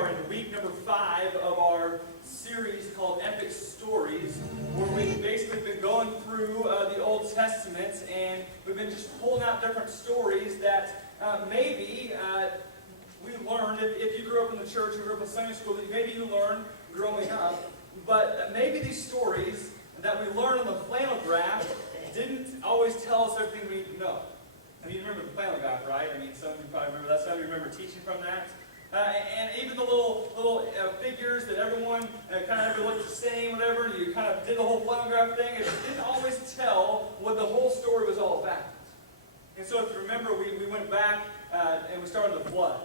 are in week number 5 of our series called Epic Stories, where we've basically been going through the Old Testament, and we've been just pulling out different stories that maybe we learned, if you grew up in the church, you grew up in Sunday school, that maybe you learned growing up, but maybe these stories that we learned on the flannel graph didn't always tell us everything we need to know. I mean, you remember the flannel graph, right? I mean, some of you probably remember that. Some of you remember teaching from that. And even the little figures that everyone kind of looked the same, whatever, and you kind of did the whole flannel graph thing, it didn't always tell what the whole story was all about. And so if you remember, we went back and we started the flood,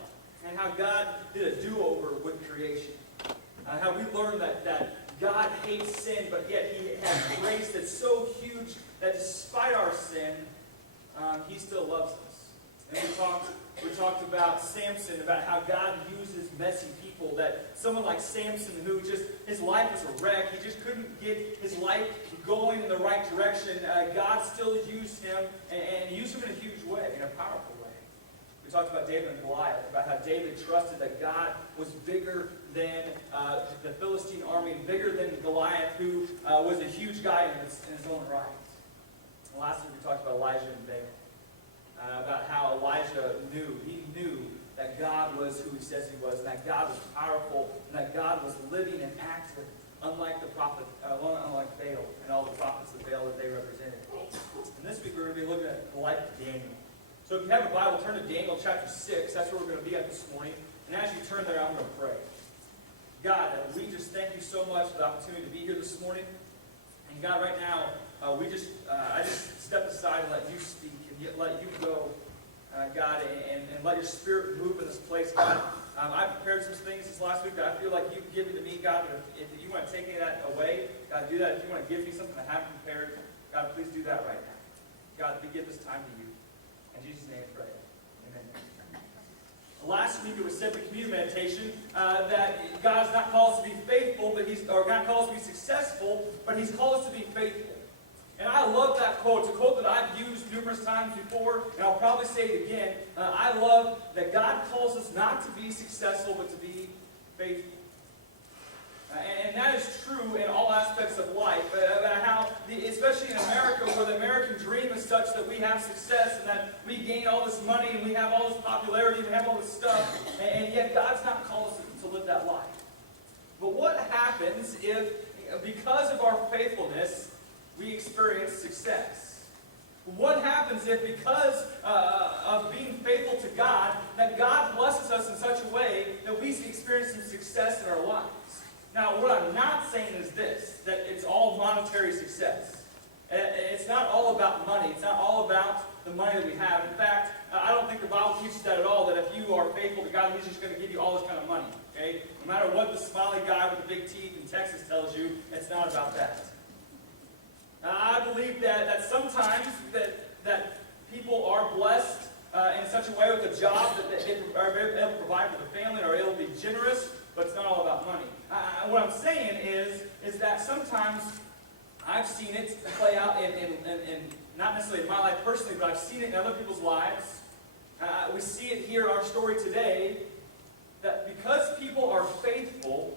and how God did a do-over with creation. How we learned that God hates sin, but yet He has grace that's so huge that despite our sin, He still loves us. And we talked about Samson, about how God uses messy people, that someone like Samson, who just, his life was a wreck, he just couldn't get his life going in the right direction, God still used him, and used him in a huge way, in a powerful way. We talked about David and Goliath, about how David trusted that God was bigger than the Philistine army, and bigger than Goliath, who was a huge guy in his own right. And last week we talked about Elijah and Baal. About how Elijah knew that God was who He says He was, and that God was powerful, and that God was living and active, unlike the prophet, unlike Baal and all the prophets of Baal that they represented. And this week we're going to be looking at the life of Daniel. So if you have a Bible, turn to Daniel chapter 6. That's where we're going to be at this morning. And as you turn there, I'm going to pray. God, we just thank You so much for the opportunity to be here this morning. And God, right now, I just step aside and let You speak. Let You go, God, and let Your Spirit move in this place, God. I prepared some things this last week that I feel like You've given to me, God. If You want to take any of that away, God, do that. If You want to give me something I haven't prepared, God, please do that right now. God, we give this time to You. In Jesus' name I pray. Amen. Last week it was said in the community meditation that God's not called us to be faithful, or God calls us to be successful, but He's called us to be faithful. And I love that quote. It's a quote that I've used numerous times before, and I'll probably say it again. I love that God calls us not to be successful, but to be faithful. And that is true in all aspects of life. About how, especially in America, where the American dream is such that we have success and that we gain all this money and we have all this popularity and we have all this stuff, and yet God's not called us to live that life. But what happens if, because of our faithfulness, we experience success? What happens if, because of being faithful to God, that God blesses us in such a way that we experience some success in our lives? Now, what I'm not saying is this, that it's all monetary success. It's not all about money. It's not all about the money that we have. In fact, I don't think the Bible teaches that at all, that if you are faithful to God, He's just going to give you all this kind of money. Okay? No matter what the smiley guy with the big teeth in Texas tells you, it's not about that. I believe that sometimes that people are blessed in such a way with a job that they are able to provide for the family, or able to be generous, but it's not all about money. What I'm saying is that sometimes I've seen it play out in not necessarily in my life personally, but I've seen it in other people's lives. We see it here in our story today, that because people are faithful,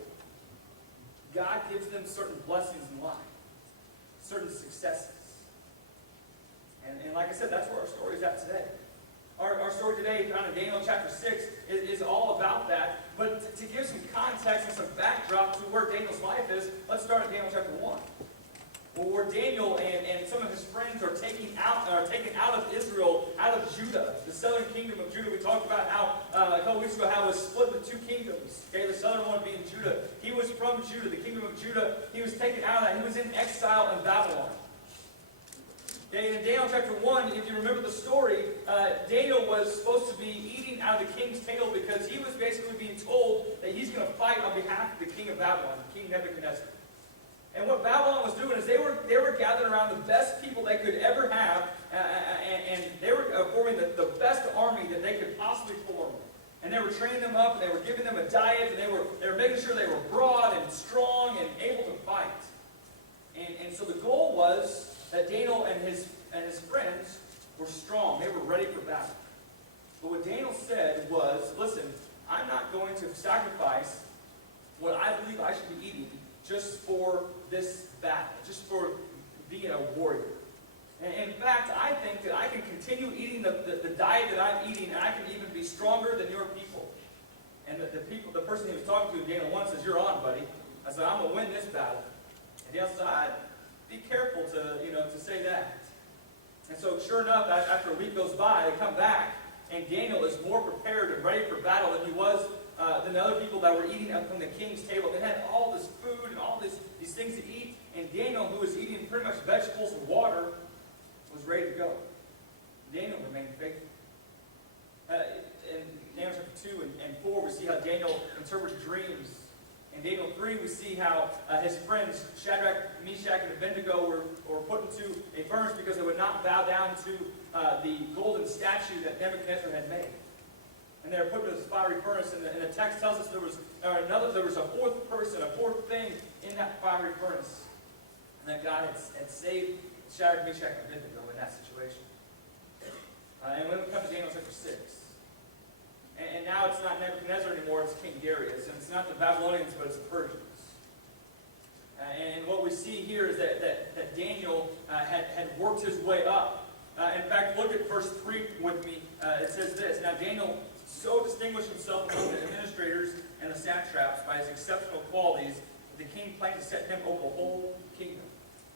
God gives them certain blessings in life. Certain successes. And like I said, that's where our story is at today. Our story today, found in Daniel chapter 6, is all about that. But to give some context and some backdrop to where Daniel's life is, let's start at Daniel chapter 1. Where Daniel and some of his friends are taken out of Israel, out of Judah, the southern kingdom of Judah. We talked about how, a couple weeks ago, how it was split into two kingdoms. Okay, the southern one being Judah. He was from Judah, the kingdom of Judah. He was taken out of that. He was in exile in Babylon. Okay, in Daniel chapter 1, if you remember the story, Daniel was supposed to be eating out of the king's table because he was basically being told that he's going to fight on behalf of the king of Babylon, King Nebuchadnezzar. And what Babylon was doing is they were gathering around the best people they could ever have, and they were forming the best army that they could possibly form. And they were training them up, and they were giving them a diet, and they were making sure they were broad and strong and able to fight. And so the goal was that Daniel and his friends were strong. They were ready for battle. But what Daniel said was, listen, I'm not going to sacrifice what I believe I should be eating just for this battle, just for being a warrior. And in fact, I think that I can continue eating the diet that I'm eating, and I can even be stronger than your people. And the person he was talking to, Daniel 1, says, "You're on, buddy." I said, "I'm going to win this battle." And Daniel said, "Be careful to say that." And so sure enough, after a week goes by, they come back, and Daniel is more prepared and ready for battle than he was than the other people that were eating up from the king's table. They had all this food and all these things to eat, and Daniel, who was eating pretty much vegetables and water, was ready to go. Daniel remained faithful. In Daniel chapter 2 and 4, we see how Daniel interpreted dreams. In Daniel 3, we see how his friends Shadrach, Meshach, and Abednego were put into a furnace because they would not bow down to the golden statue that Nebuchadnezzar had made. And they were put into this fiery furnace, and the text tells us there was a fourth person, a fourth thing in that fiery furnace, and that God had saved Shadrach, Meshach, and Abednego in that situation. And when we come to Daniel chapter 6, and now it's not Nebuchadnezzar anymore, it's King Darius, and it's not the Babylonians, but it's the Persians. And what we see here is that Daniel had worked his way up. In fact, look at verse 3 with me. It says this: "Now Daniel so distinguished himself among the administrators and the satraps by his exceptional qualities that the king planned to set him over the whole kingdom."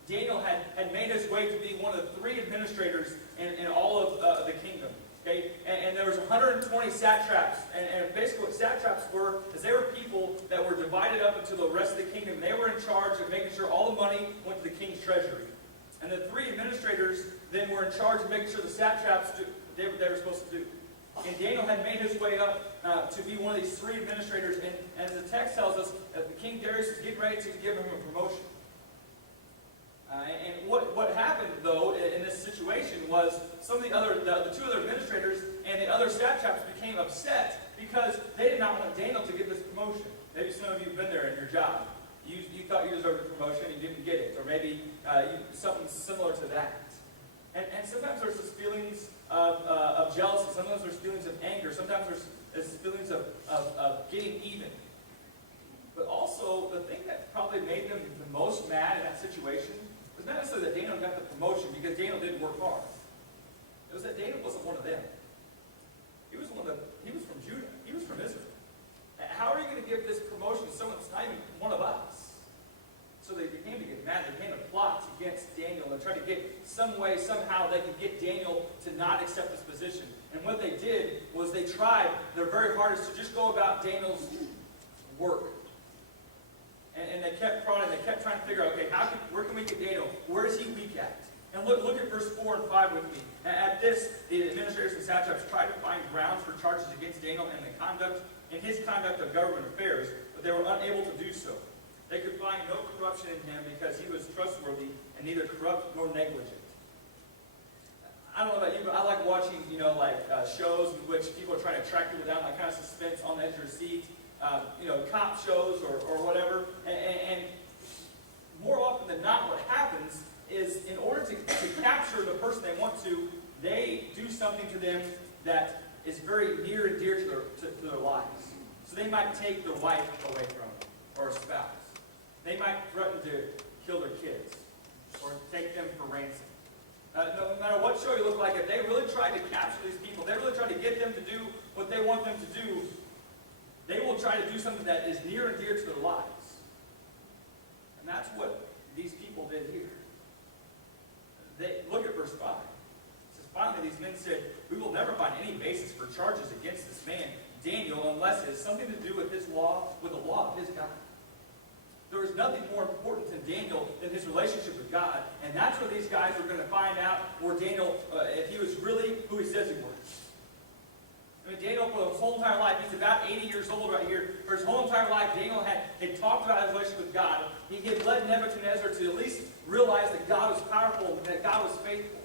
Daniel had made his way to be one of the 3 administrators in all of the kingdom. Okay? And there was 120 satraps. And basically what satraps were is they were people that were divided up into the rest of the kingdom. They were in charge of making sure all the money went to the king's treasury. And the 3 administrators then were in charge of making sure the satraps did what they were supposed to do. And Daniel had made his way up to be one of these 3 administrators. And the text tells us that the King Darius was getting ready to give him a promotion. And what happened, though, in this situation was some of the 2 other administrators and the other satraps became upset because they did not want Daniel to get this promotion. Maybe some of you have been there in your job. You thought you deserved a promotion and you didn't get it. Or maybe something similar to that. And sometimes there's this feelings of jealousy. Sometimes there's feelings of anger. Sometimes there's feelings of getting even. But also, the thing that probably made them the most mad in that situation was not necessarily that Daniel got the promotion because Daniel didn't work hard. It was that Daniel wasn't one of them. He was from Judah. He was from Israel. How are you going to give this promotion to someone that's not even one of us? So they began to get mad. They began to plot against Daniel and try to get somehow they could get Daniel to not accept this position. And what they did was they tried their very hardest to just go about Daniel's work. And they kept prodding, they kept trying to figure out, okay, where can we get Daniel? Where is he weak at? And look at verse 4 and 5 with me. At this, the administrators and satraps tried to find grounds for charges against Daniel in his conduct of government affairs, but they were unable to do so. They could find no corruption in him because he was trustworthy and neither corrupt nor negligent. I don't know about you, but I like watching, shows in which people are trying to track people down, like kind of suspense on the edge of your seat. Cop shows or whatever. And more often than not, what happens is in order to capture the person they want to, they do something to them that is very near and dear to their lives. So they might take their wife away from them, or a spouse. They might threaten to kill their kids, or take them for ransom. No matter what show you look like, if they really try to capture these people, they really try to get them to do what they want them to do, they will try to do something that is near and dear to their lives. And that's what these people did here. Look at verse 5. It says, "Finally these men said, 'We will never find any basis for charges against this man, Daniel, unless it has something to do with his law, with the law of his God.'" There is nothing more important to Daniel than his relationship with God. And that's what these guys are going to find out, where Daniel, if he was really who he says he was. I mean, Daniel, for his whole entire life, he's about 80 years old right here. For his whole entire life, Daniel had talked about his relationship with God. He had led Nebuchadnezzar to at least realize that God was powerful and that God was faithful.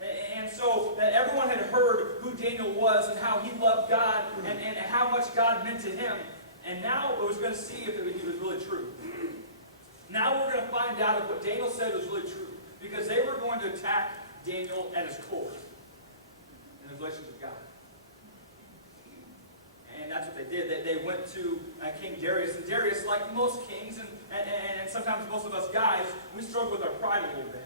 And so that everyone had heard who Daniel was and how he loved God and how much God meant to him. And now it was going to see if he was really true. Now we're going to find out if what Daniel said was really true. Because they were going to attack Daniel at his core. In his relationship with God. And that's what they did. They went to King Darius. And Darius, like most kings, and sometimes most of us guys, we struggle with our pride a little bit.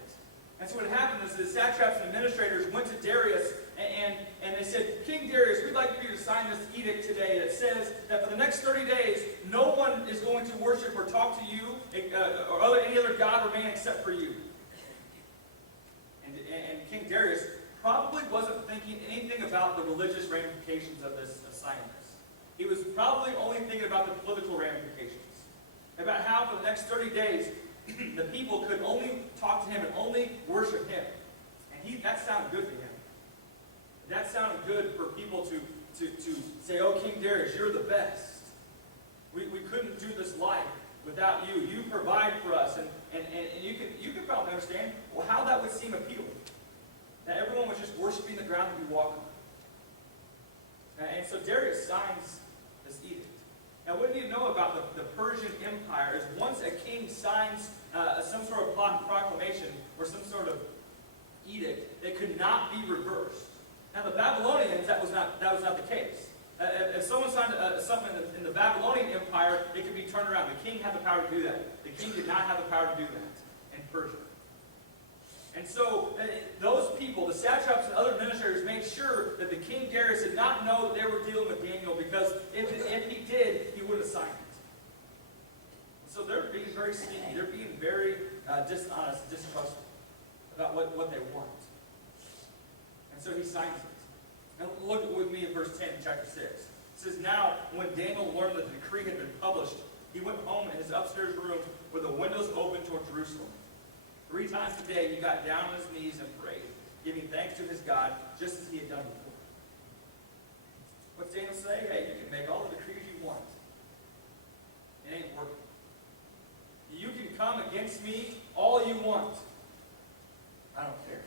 And so what happened is the satraps and administrators went to Darius and they said, King Darius, we'd like for you to sign this edict today that says that for the next 30 days, no one is going to worship or talk to you or any other god remain except for you. And King Darius probably wasn't thinking anything about the religious ramifications of signing this. He was probably only thinking about the political ramifications. About how for the next 30 days, the people could only talk to him and only worship him. And that sounded good to him. That sounded good for people to say, oh, King Darius, you're the best. We couldn't do this life without you. You provide for us. And you can probably understand how that would seem appealing. That everyone was just worshiping the ground that we walk on. And so Darius signs this edict. Now, what do you know about the Persian Empire is once a king signs some sort of proclamation or some sort of edict, it could not be reversed. Now, the Babylonians, that was not the case. If someone signed something in the Babylonian Empire, it could be turned around. The king had the power to do that. The king did not have the power to do that in Persia. And so those people, the satraps and other administrators, made sure that the King Darius did not know that they were dealing with Daniel, because if he did, he would have signed it. So they're being very sneaky. They're being very dishonest, distrustful about what they want. And so he signs it. And look with me at verse 10 in chapter 6. It says, now when Daniel learned that the decree had been published, he went home in his upstairs room with the windows open toward Jerusalem. 3 times a day he got down on his knees and prayed, giving thanks to his God, just as he had done before. What's Daniel say? Hey, you can make all the decrees you want. It ain't working. You can come against me all you want. I don't care.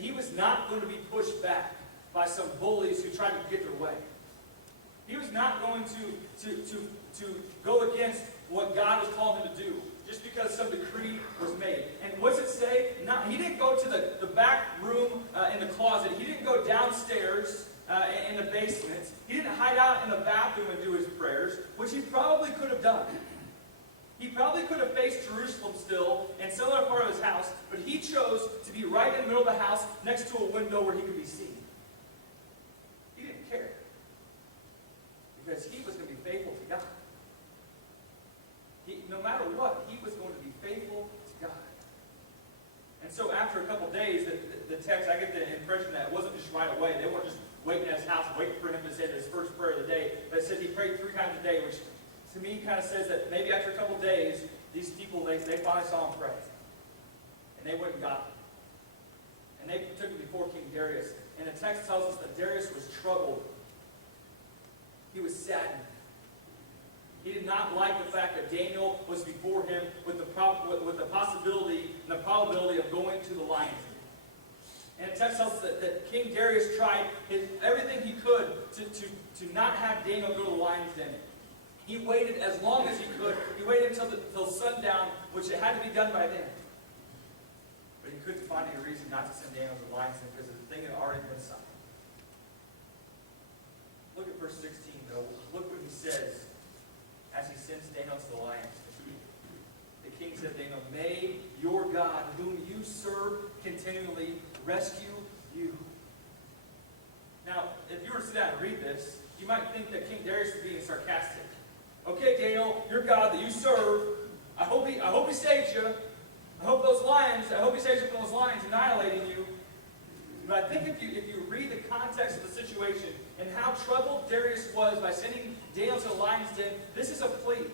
He was not going to be pushed back by some bullies who tried to get their way. He was not going to go against what God was calling him to do, just because some decree was made. And what's it say? He didn't go to the back room in the closet. He didn't go downstairs in the basement. He didn't hide out in the bathroom and do his prayers, which he probably could have done. He probably could have faced Jerusalem still and some other part of his house, but he chose to be right in the middle of the house next to a window where he could be seen. He didn't care, because he was going to be faithful to God. No matter what, he was going to be faithful to God. And so after a couple days, the text, I get the impression that it wasn't just right away. They weren't just waiting at his house, waiting for him to say his first prayer of the day. But it says he prayed 3 times a day, which to me kind of says that maybe after a couple days, these people, they finally saw him pray. And they went and got him. And they took him before King Darius. And the text tells us that Darius was troubled. He was saddened. He did not like the fact that Daniel was before him with the possibility and the probability of going to the lion's den. And the text tells us that King Darius tried everything he could to not have Daniel go to the lion's den. He waited as long as he could. He waited until sundown, which it had to be done by then. But he couldn't find any reason not to send Daniel to the lion's den, because the thing had already been signed. Look at verse 16, though. Look what he says as he sends Daniel to the lion's den. The king said to Daniel, may your God, whom you serve continually, rescue you. Now, if you were to sit down and read this, you might think that King Darius was being sarcastic. Okay, Daniel, your God that you serve, I hope he saves you. I hope he saves you from those lions annihilating you. But I think if you read the context of the situation and how troubled Darius was by sending Daniel to the lion's den, this is a plea.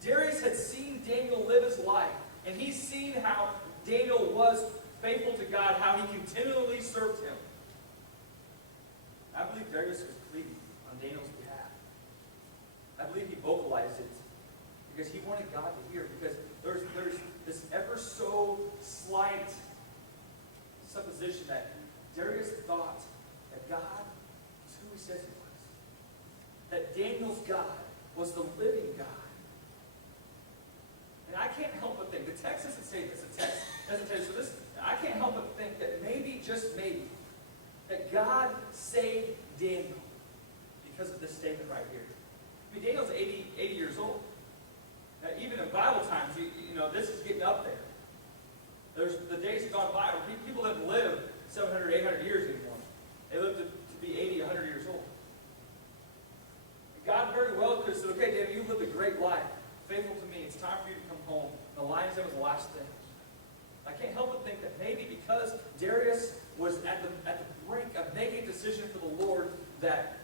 Darius had seen Daniel live his life, and he's seen how Daniel was faithful to God, how he continually served him. I believe Darius was pleading on Daniel's behalf. I believe he vocalized it because he wanted God to hear, because there's this ever so slight supposition that Darius thought that God was who he says he was. That Daniel's God was the living God. And I can't help but think, the text doesn't say this, the text doesn't say this, I can't help but think that maybe, just maybe, that God saved Daniel statement right here. I mean, Daniel's 80 years old. Now, even in Bible times, this is getting up there. There's the days have gone by where people didn't live 700, 800 years anymore. They lived to be 80, 100 years old. God very well could have said, okay, David, you lived a great life. Faithful to me. It's time for you to come home. The lion's den was the last thing. I can't help but think that maybe because Darius was at the brink of making a decision for the Lord, that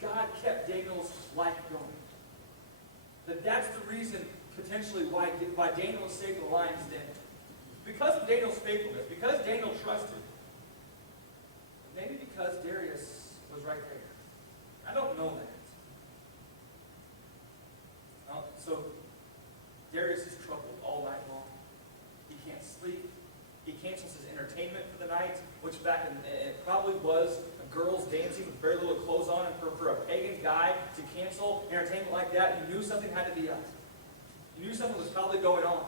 God kept Daniel's life going. That's the reason potentially why Daniel was saved in the lion's den. Because of Daniel's faithfulness, because Daniel trusted. Maybe because Darius was right there. I don't know that. So Darius is troubled all night long. He can't sleep. He cancels his entertainment for the night, which back in it probably was girls dancing with very little clothes on, and for a pagan guy to cancel entertainment like that, you knew something had to be up. You knew something was probably going on.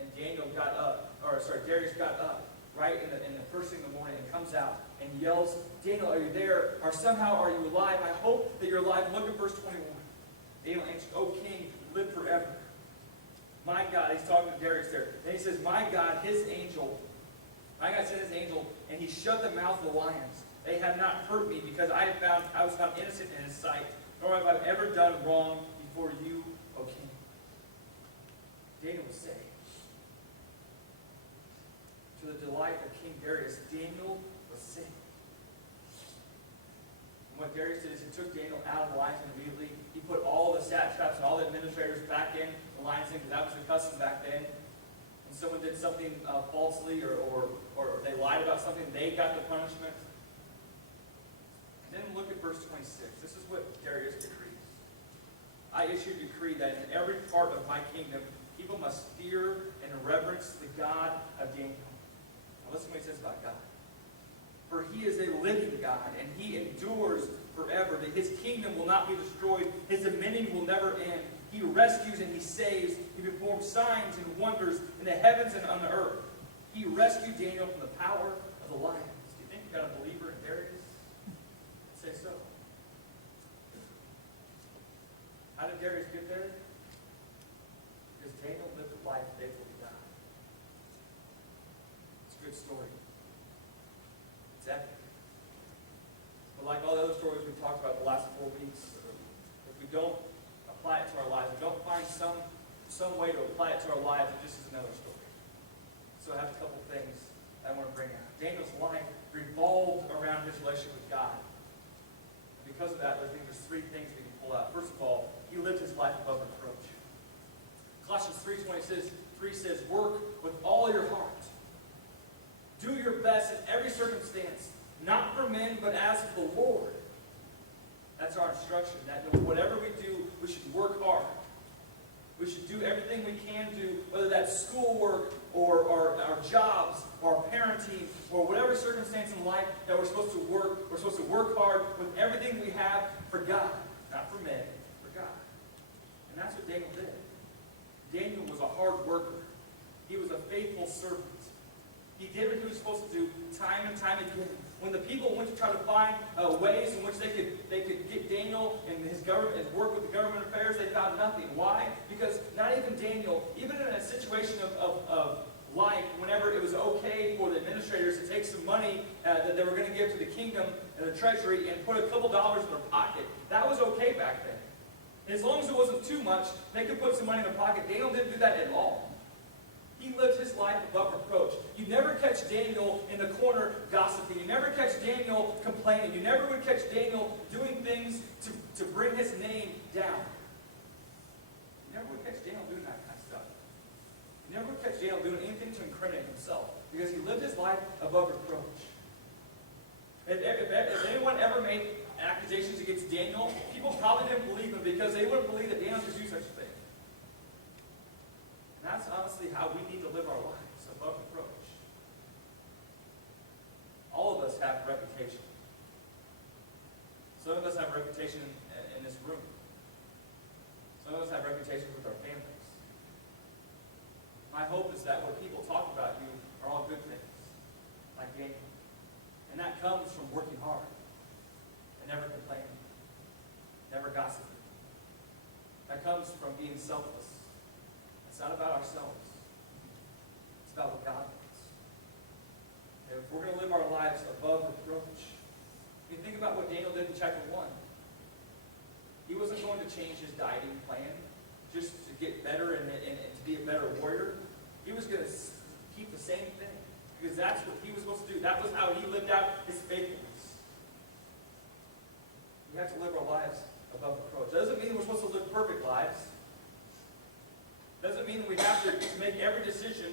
And Darius got up right in the first thing in the morning and comes out and yells, Daniel, are you there? Or somehow are you alive? I hope that you're alive. Look at verse 21. Daniel answered, O king, live forever. My God, he's talking to Darius there. And he says, my God sent his angel, and he shut the mouth of the lions. They have not hurt me, because I was found innocent in his sight, nor have I ever done wrong before you, O king. Daniel was saved. To the delight of King Darius, Daniel was saved. And what Darius did is he took Daniel out of the lion's den immediately. He put all the satraps and all the administrators back in the lion's den, because that was the custom back then. When someone did something falsely or they lied about something, they got the punishment. And then look at verse 26. This is what Darius decrees. I issue a decree that in every part of my kingdom, people must fear and reverence the God of Daniel. Now listen to what he says about God. For he is a living God, and he endures forever. That his kingdom will not be destroyed. His dominion will never end. He rescues and he saves. He performs signs and wonders in the heavens and on the earth. He rescued Daniel from the power of the lions. Do you think you got a believer in Darius? I'd say so. How did Darius get there? Because Daniel lived a life faithful to God. It's a good story. It's epic. But like all the other stories we've talked about the last 4 weeks, if we don't apply it to our lives, we don't find some way to apply it to our lives, it just is another story. So I have a couple things I want to bring out. Daniel's life revolved around his relationship with God. Because of that, I think there's 3 things we can pull out. First of all, he lived his life above reproach. Colossians 3:23 says, work with all your heart. Do your best in every circumstance, not for men, but as for the Lord. That's our instruction. That whatever we do, we should work hard. We should do everything we can do, whether that's schoolwork or our jobs or our parenting or whatever circumstance in life that we're supposed to work. We're supposed to work hard with everything we have for God. Not for men, for God. And that's what Daniel did. Daniel was a hard worker. He was a faithful servant. He did what he was supposed to do time and time again. When the people went to try to find ways in which they could get Daniel and his work with the government affairs, they found nothing. Why? Because not even Daniel, even in a situation of life, whenever it was okay for the administrators to take some money that they were going to give to the kingdom and the treasury and put a couple dollars in their pocket, that was okay back then. And as long as it wasn't too much, they could put some money in their pocket. Daniel didn't do that at all. He lived his life above reproach. You never catch Daniel in the corner gossiping. You never catch Daniel complaining. You never would catch Daniel doing things to bring his name down. You never would catch Daniel doing that kind of stuff. You never would catch Daniel doing anything to incriminate himself, because he lived his life above reproach. If anyone ever made accusations against Daniel, people probably didn't believe him, because they wouldn't believe that Daniel could do such a thing. And that's honestly how we need to live our lives, above reproach. All of us have reputation. Some of us have reputation in this room. Some of us have reputations with our families. My hope is that when people talk about you are all good things, like Daniel. And that comes from working hard. being selfless. It's not about ourselves. It's about what God wants. And if we're going to live our lives above reproach, you think about what Daniel did in chapter 1. He wasn't going to change his dieting plan just to get better and to be a better warrior. He was going to keep the same thing because that's what he was supposed to do. That was how he lived out his faithfulness. We have to live our lives above reproach. Doesn't mean we're supposed to live perfect lives. Doesn't mean that we have to make every decision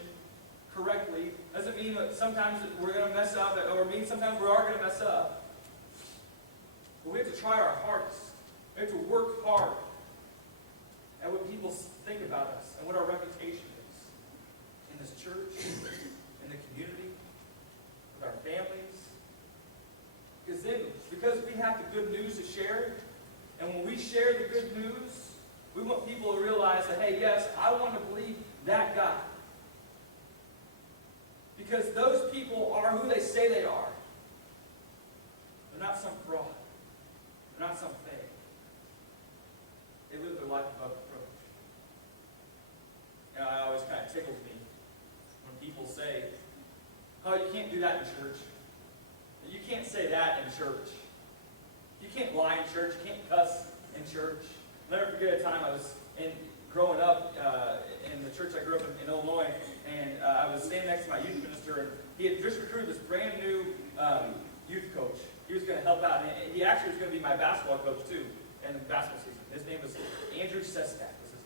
correctly. Doesn't mean that sometimes we're going to mess up, or mean sometimes we are going to mess up. But we have to try our hearts. We have to work hard at what people think about us and what our reputation is in this church, in the community, with our families. Because we have the good news to share, and when we share the good news, we want people to realize that, hey, yes, I want to believe that God. Because those people are who they say they are. They're not some fraud. They're not some fake. They live their life above reproach. You know, it always kind of tickles me when people say, oh, you can't do that in church. You can't say that in church. You can't lie in church. You can't cuss in church. I'll never forget a time I was growing up in the church I grew up in Illinois, and I was standing next to my youth minister, and he had just recruited this brand new youth coach. He was going to help out, and he actually was going to be my basketball coach too in the basketball season. His name was Andrew Sestak, was his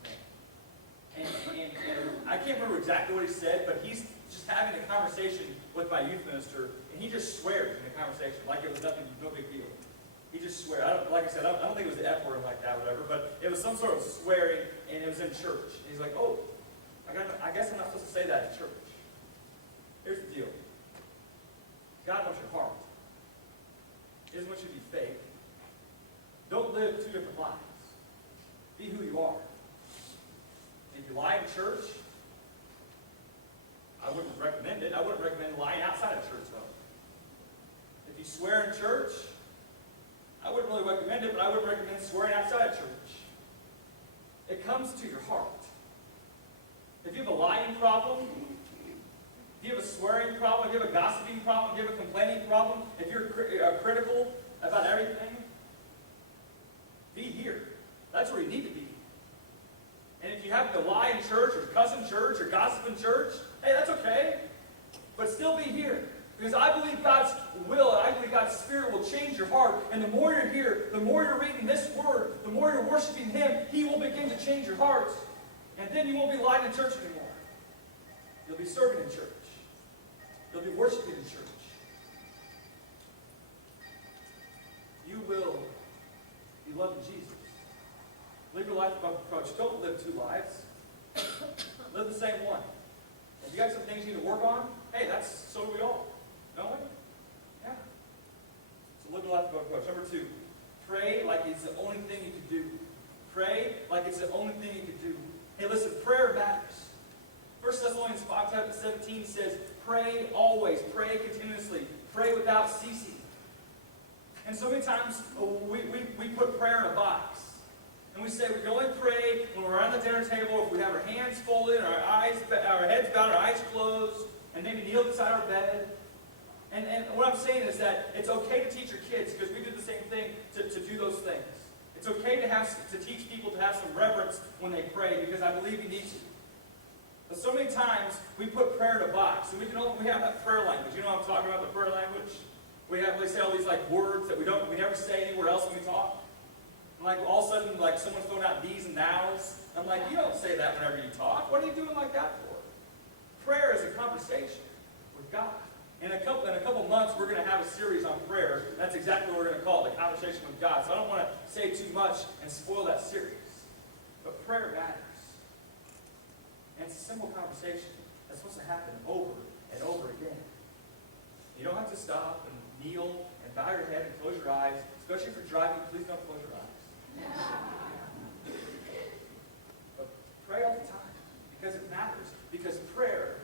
name. And I can't remember exactly what he said, but he's just having a conversation with my youth minister, and he just swears in the conversation like it was nothing, no big deal. He just swears. Like I said, I don't think it was the F word like that or whatever, but it was some sort of swearing, and it was in church. And he's like, oh, I guess I'm not supposed to say that in church. Here's the deal. God wants your heart. He doesn't want you to be fake. Don't live two different lives. Be who you are. If you lie in church, I wouldn't recommend it. I wouldn't recommend lying outside of church, though. If you swear in church, I wouldn't really recommend it, but I would recommend swearing outside of church. It comes to your heart. If you have a lying problem, if you have a swearing problem, if you have a gossiping problem, if you have a complaining problem, if you're critical about everything, be here. That's where you need to be. And if you have to lie in church, or cuss in church, or gossip in church, hey, that's okay. But still be here. Because I believe God's will, and I believe God's Spirit will change your heart. And the more you're here, the more you're reading this Word, the more you're worshiping Him, He will begin to change your heart. And then you won't be lying in church anymore. You'll be serving in church. You'll be worshiping in church. You will be loving Jesus. Live your life above reproach. Don't live two lives. Live the same one. If you got some things you need to work on, hey, so do we all. Don't we? Yeah. So live your life above reproach. Number 2, pray like it's the only thing you can do. Pray like it's the only thing you can do. Hey, listen, prayer matters. 1 Thessalonians 5:17 says, pray always, pray continuously, pray without ceasing. And so many times we put prayer in a box. And we say we can only pray when we're around the dinner table, if we have our hands folded, our heads bowed, our eyes closed, and maybe kneel beside our bed. And what I'm saying is that it's okay to teach your kids, because we do the same thing, to do those things. It's okay to teach people to have some reverence when they pray, because I believe you need to. But so many times we put prayer in a box, and we have that prayer language. You know what I'm talking about, the prayer language? We say all these words that we never say anywhere else when we talk. And all of a sudden, someone's throwing out these and nows. I'm like, you don't say that whenever you talk. What are you doing like that for? Prayer is a conversation with God. In a couple months, we're going to have a series on prayer. That's exactly what we're going to call it, the conversation with God. So I don't want to say too much and spoil that series. But prayer matters. And it's a simple conversation that's supposed to happen over and over again. You don't have to stop and kneel and bow your head and close your eyes. Especially if you're driving, please don't close your eyes. But pray all the time, because it matters. Because prayer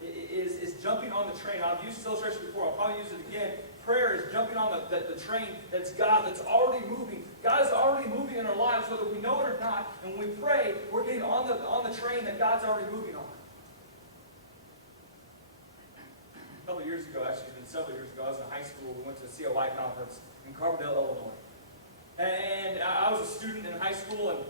is jumping on the train. I've used this illustration before. I'll probably use it again. prayer is jumping on the train that's God, that's already moving. God is already moving in our lives, whether we know it or not. And when we pray, we're getting on the train that God's already moving on. A couple of years ago, actually, it's been several years ago, I was in high school. We went to a COI conference in Carbondale, Illinois. And I was a student in high school,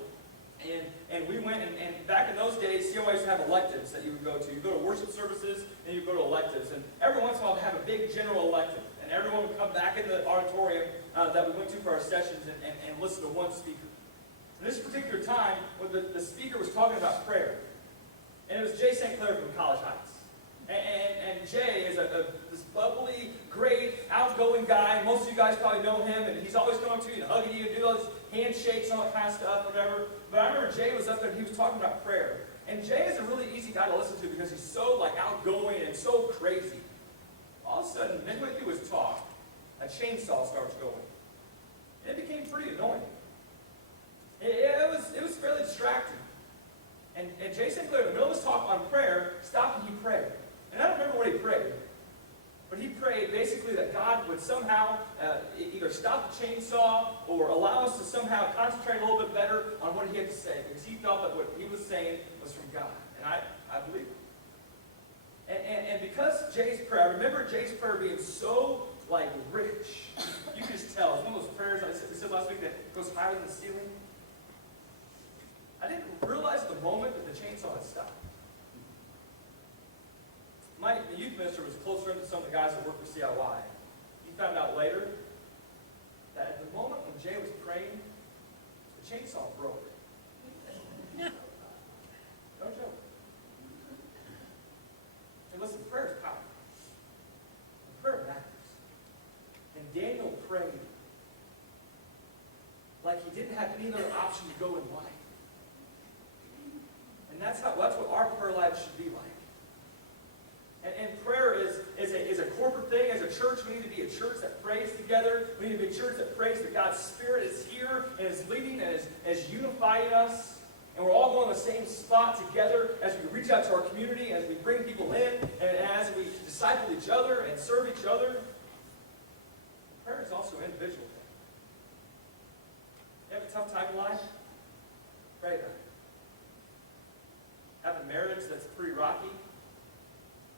and we went, and back in those days, COI used to have electives that you would go to. You go to worship services, and you go to electives. And every once in a while, they have a big general elective. And everyone would come back in the auditorium that we went to for our sessions and listen to one speaker. And this particular time, when the speaker was talking about prayer, and it was Jay St. Clair from College Heights. And Jay is this bubbly, great, outgoing guy. Most of you guys probably know him, and he's always coming up to you and hugging you and do all those handshakes and all that kind of stuff, whatever. But I remember Jay was up there and he was talking about prayer. And Jay is a really easy guy to listen to because he's so outgoing and so crazy. All of a sudden, midway through his talk, a chainsaw starts going. And it became pretty annoying. It was fairly distracting. And Jay St. Clair, in the middle of his talk on prayer, stopped and he prayed. And I don't remember what he prayed. But he prayed basically that God would somehow either stop the chainsaw or allow us to somehow concentrate a little bit better on what he had to say. Because he felt that what he was saying was from God. And I believe it. And because Jay's prayer, I remember Jay's prayer being so rich. You can just tell. It's one of those prayers I said last week that goes higher than the ceiling. I didn't realize at the moment that the chainsaw had stopped. My youth minister was close friends with some of the guys that work for CIY. He found out later that at the moment when Jay was praying, the chainsaw broke. No joke. And listen, prayer is powerful. And prayer matters. And Daniel prayed like he didn't have any other option to go in life. And that's what our prayer lives should be like. And prayer is a corporate thing. As a church, we need to be a church that prays together. We need to be a church that prays that God's Spirit is here and is leading and is unifying us. And we're all going to the same spot together as we reach out to our community, as we bring people in, and as we disciple each other and serve each other. Prayer is also an individual thing. You have a tough time in life? Pray about it. Have a marriage that's pretty rocky? You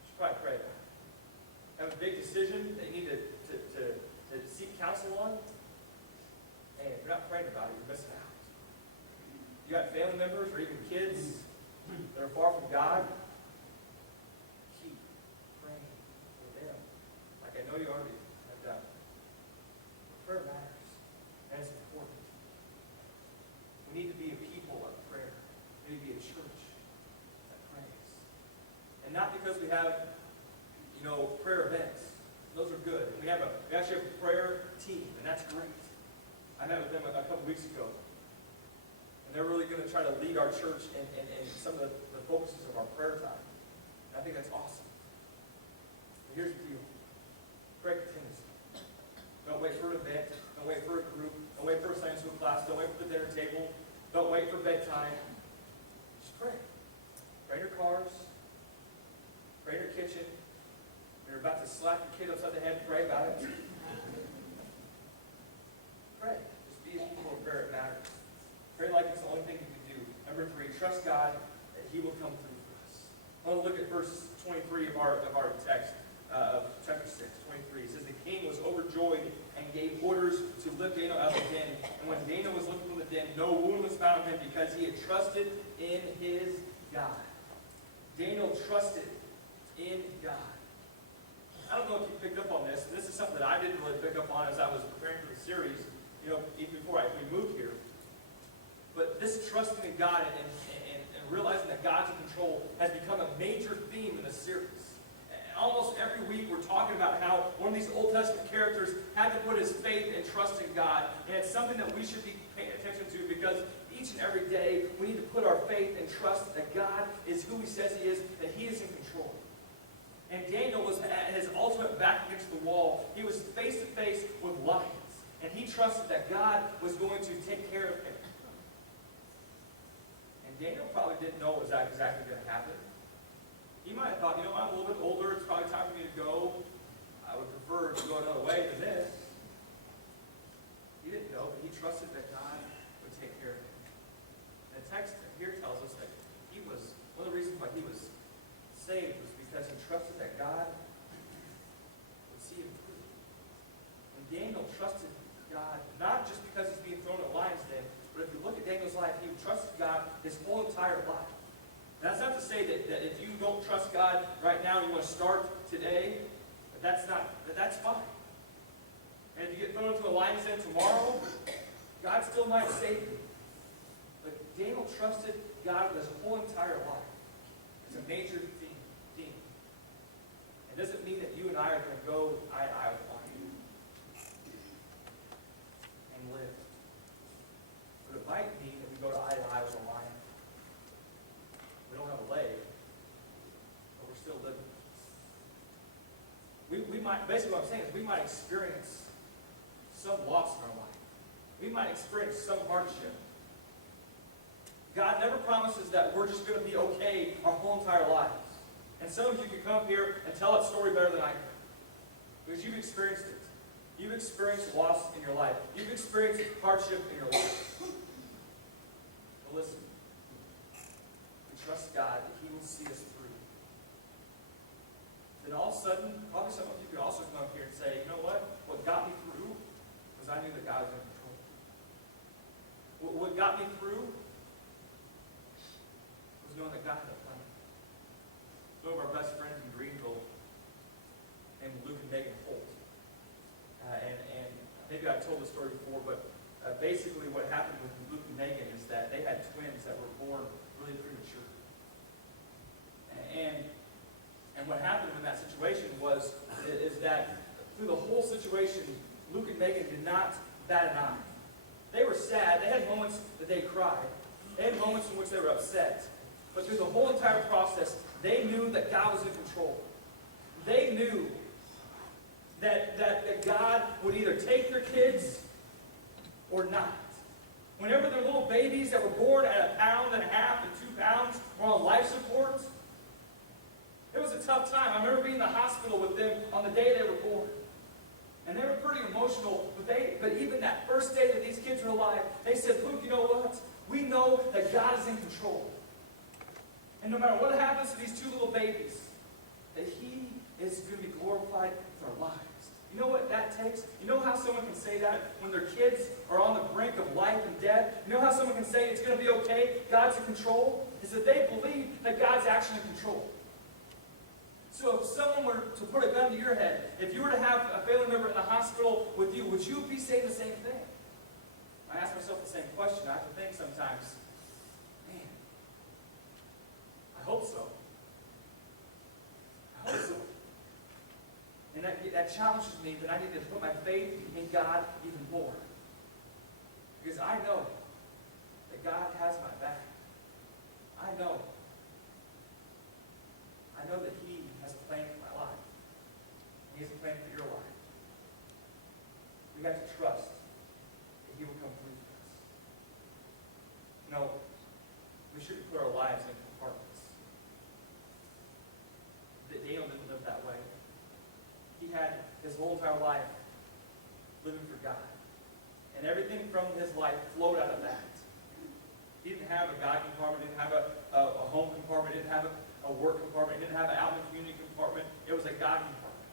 should probably pray about it. Have a big decision that you need to seek counsel on? And if you're not praying about it, you're missing out. You got family members or even kids that are far from God? Keep praying for them. Like I know you already have done. Prayer matters. And it's important. We need to be a people of prayer. We need to be a church that prays. And not because we have, prayer events. Those are good. We actually have a prayer team, and that's great. I met with them a couple weeks ago. And they're really going to try to lead our church in some of the focuses of our prayer time. And I think that's awesome. But here's the deal. Pray continuously. Don't wait for an event. Don't wait for a group. Don't wait for a Sunday school class. Don't wait for the dinner table. Don't wait for bedtime. Just pray. Pray in your cars. Pray in your kitchen. When you're about to slap your kid upside the head, pray about it. Pray. Just be a people of prayer. It matters. Pray like it's the only thing you can do. Number 3, trust God that He will come through for us. I want to look at verse 23 of our text of chapter 6, 23. It says, the king was overjoyed and gave orders to lift Daniel out of the den. And when Daniel was lifted from the den, no wound was found on him because he had trusted in his God. Daniel trusted in God. I don't know if you picked up on this. This is something that I didn't really pick up on as I was preparing for the series, even before we moved here. But this trusting in God and realizing that God's in control has become a major theme in the series. And almost every week we're talking about how one of these Old Testament characters had to put his faith and trust in God. And it's something that we should be paying attention to because each and every day we need to put our faith and trust that God is who He says He is, that He is in control. And Daniel was at his ultimate back against the wall. He was face to face with lions. And he trusted that God was going to take care of him. And Daniel probably didn't know what was exactly going to happen. He might have thought, I'm a little bit older. It's probably time for me to go. I would prefer to go another way than this. He didn't know, but he trusted that God would take care of him. And the text here tells us that one of the reasons why he was saved was because he trusted that God would see him through. And Daniel trusted God, not just because he's being thrown in a lion's den, but if you look at Daniel's life, he trusted God his whole entire life. Now, that's not to say that if you don't trust God right now, you want to start today, that's fine. And if you get thrown into a lion's den tomorrow, God still might save you. But Daniel trusted God with his whole entire life. It's a major theme. It doesn't mean that you and I are going to go eye to eye with one and live. But it might mean that we go to eye with a lion. We don't have a leg, but we're still living. We might, basically what I'm saying is we might experience some loss in our life. We might experience some hardship. God never promises that we're just going to be okay our whole entire lives. And some of you can come up here and tell that story better than I can. Because you've experienced it. You've experienced loss in your life. You've experienced hardship in your life. But listen, we trust God that he will see us through. Then all of a sudden, probably some of you could also come up here and say, you know what? What got me through was I knew that God was in control. What got me through was knowing that God had a plan. Some of our best friends in Greenville, named Luke and Megan Holt. And maybe I've told this story before, but basically what happened with Luke and Megan is that they had twins that were born really premature. And what happened in that situation is that through the whole situation, Luke and Megan did not bat an eye. They were sad. They had moments that they cried. They had moments in which they were upset. But through the whole entire process, they knew that God was in control. They knew that God would either take their kids or not. Whenever their little babies that were born at 1.5 pounds and 2 pounds were on life support, it was a tough time. I remember being in the hospital with them on the day they were born. And they were pretty emotional, but even that first day that these kids were alive, they said, Luke, you know what? We know that God is in control. And no matter what happens to these two little babies, that he is going to be glorified with our lives. You know what that takes? You know how someone can say that when their kids are on the brink of life and death? You know how someone can say it's going to be okay, God's in control? Is that they believe that God's actually in control. So if someone were to put a gun to your head, if you were to have a family member in the hospital with you, would you be saying the same thing? I ask myself the same question. I have to think sometimes, man, I hope so. I hope so. And that challenges me that I need to put my faith in God even more. Because I know that God has my back. I know that he has a plan for my life. He has a plan for your life. We have to trust that he will come through for us. You know, we shouldn't put our lives in compartments. Daniel didn't live that way. He had his whole entire life living for God. And everything from his life flowed out of that. He didn't have a God compartment, didn't have a home compartment, didn't have a work compartment, didn't have an out in the community compartment. It was a God compartment.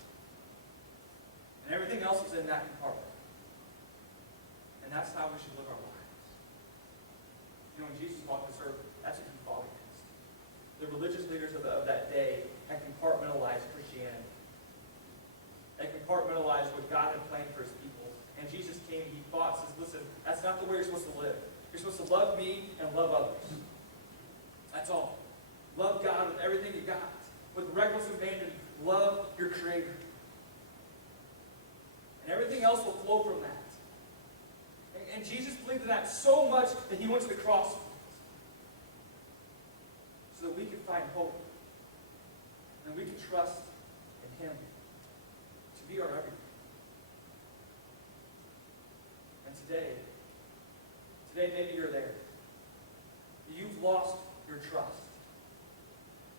And everything else was in that compartment. And that's how we should live our lives. You know, when Jesus walked this earth, that's what he fought against. The religious leaders of that day had compartmentalized Christianity. They compartmentalized what God had planned for his people. And Jesus came, he fought, says, listen, that's not the way you're supposed to live. You're supposed to love me and love others. That's all. Love God with everything you got. With reckless abandon, love your Creator. And everything else will flow from that. And Jesus believed in that so much that he went to the cross for it. So that we could find hope. And we could trust in him to be our everything. And today maybe you're there. You've lost your trust.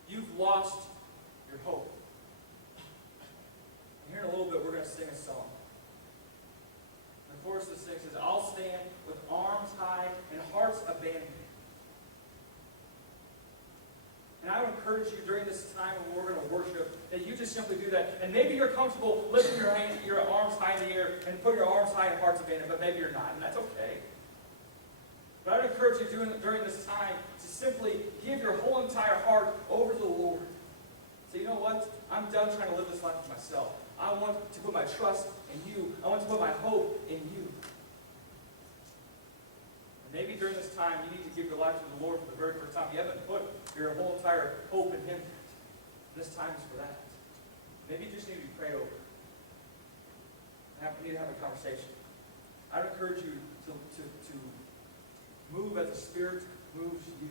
You've lost your hope. And here in a little bit, we're going to encourage you during this time when we're going to worship that you just simply do that. And maybe you're comfortable lifting your arms high in the air and put your arms high in hearts abandon, but maybe you're not, and that's okay. But I would encourage you during this time to simply give your whole entire heart over to the Lord. Say, you know what? I'm done trying to live this life for myself. I want to put my trust in you. I want to put my hope in you. And maybe during this time you need to give your life to the Lord for the very first time. You haven't put your whole entire hope in Him yet. This time is for that. Maybe you just need to be prayed over. You need to have a conversation. I would encourage you to move as the Spirit moves you.